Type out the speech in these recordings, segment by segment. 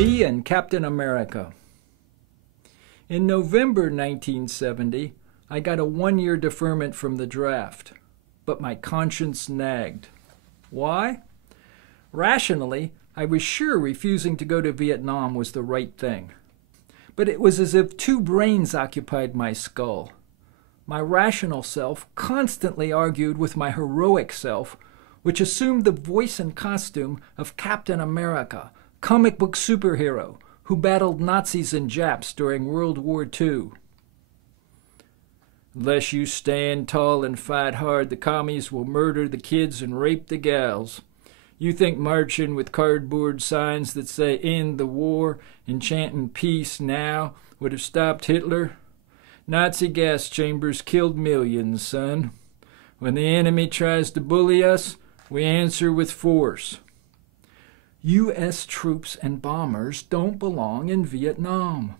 Me and Captain America. In November 1970, I got a one-year deferment from the draft, but my conscience nagged. Why? Rationally, I was sure refusing to go to Vietnam was the right thing. But it was as if two brains occupied my skull. My rational self constantly argued with my heroic self, which assumed the voice and costume of Captain America, comic book superhero who battled Nazis and Japs during World War II. Unless you stand tall and fight hard, the commies will murder the kids and rape the gals. You think marching with cardboard signs that say "End the war" and chanting "Peace now" would have stopped Hitler? Nazi gas chambers killed millions, son. When the enemy tries to bully us, we answer with force. U.S. troops and bombers don't belong in Vietnam.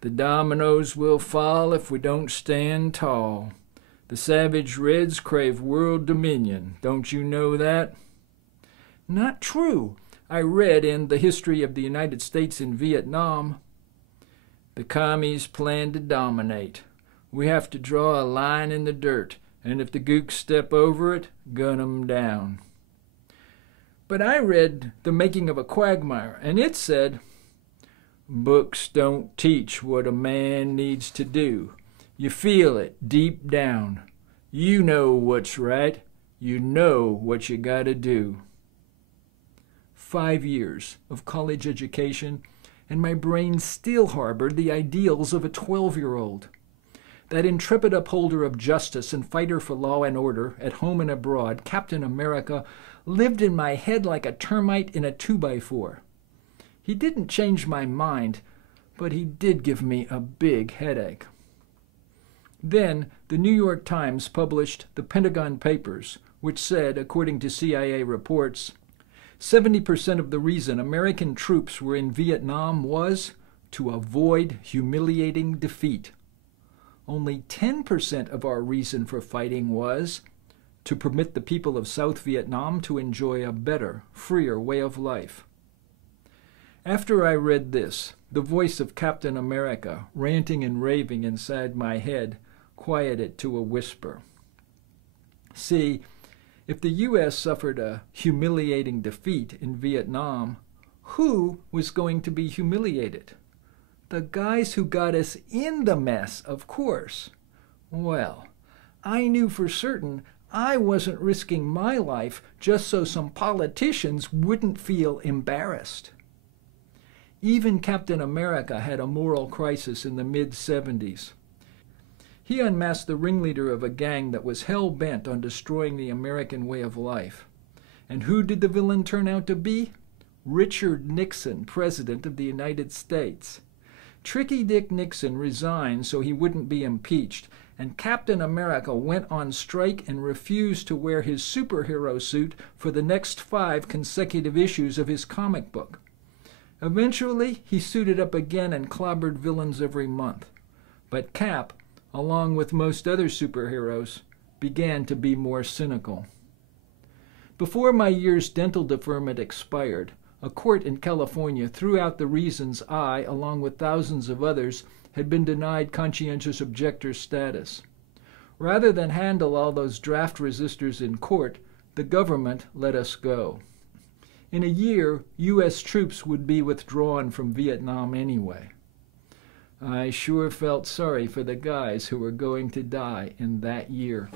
The dominoes will fall if we don't stand tall. The savage Reds crave world dominion. Don't you know that? Not true. I read in The History of the United States in Vietnam. The commies plan to dominate. We have to draw a line in the dirt, and if the gooks step over it, gun 'em down. But I read The Making of a Quagmire, and it said, books don't teach what a man needs to do. You feel it deep down. You know what's right. You know what you gotta do. 5 years of college education, and my brain still harbored the ideals of a 12-year-old. That intrepid upholder of justice and fighter for law and order, at home and abroad, Captain America, lived in my head like a termite in a 2x4. He didn't change my mind, but he did give me a big headache. Then the New York Times published the Pentagon Papers, which said, according to CIA reports, 70% of the reason American troops were in Vietnam was to avoid humiliating defeat. Only 10% of our reason for fighting was to permit the people of South Vietnam to enjoy a better, freer way of life. After I read this, the voice of Captain America, ranting and raving inside my head, quieted to a whisper. See, if the U.S. suffered a humiliating defeat in Vietnam, who was going to be humiliated? The guys who got us in the mess, of course. Well, I knew for certain I wasn't risking my life just so some politicians wouldn't feel embarrassed. Even Captain America had a moral crisis in the mid-70s. He unmasked the ringleader of a gang that was hell-bent on destroying the American way of life. And who did the villain turn out to be? Richard Nixon, President of the United States. Tricky Dick Nixon resigned so he wouldn't be impeached, and Captain America went on strike and refused to wear his superhero suit for the next 5 consecutive issues of his comic book. Eventually, he suited up again and clobbered villains every month. But Cap, along with most other superheroes, began to be more cynical. Before my year's dental deferment expired, a court in California threw out the reasons I, along with thousands of others, had been denied conscientious objector status. Rather than handle all those draft resistors in court, the government let us go. In a year, U.S. troops would be withdrawn from Vietnam anyway. I sure felt sorry for the guys who were going to die in that year.